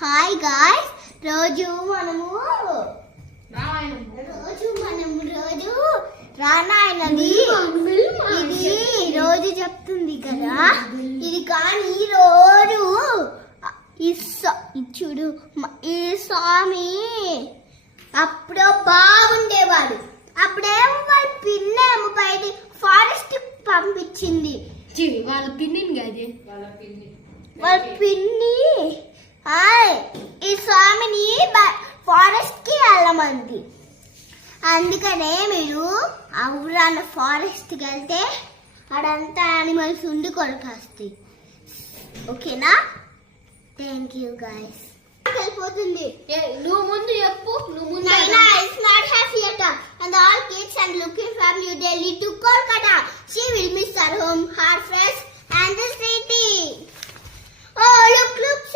Hi guys, రోజు మనము రామాయణది ఇది రోజు చెప్తుంది కదా. ఇది కానీ రోజు చూడు, ఈ స్వామి అప్పుడు బాగుండేవాడు. అప్పుడేమో వాళ్ళ పిన్నేమో బయట ఫారెస్ట్ పంపించింది. వాళ్ళ పిన్నిని కాదు, వాళ్ళ పిన్ని ఈ స్వామిని ఫారెస్ట్ కి వెళ్ళమంది. అందుకనే మీరు ఔరాన ఫారెస్ట్ కి వెళ్తే అడంతా యానిమల్స్ ఉండి కొరకాస్తాయి. ఓకేనా? Thank you guys. వెళ్ళిపోతుంది. నువ్వు ముందు చెప్పు. నువ్వు ముందు. Naina is not happy at all, and all kids are looking from New Delhi to Kolkata. She will miss her home, her friends, and the city. Oh, look,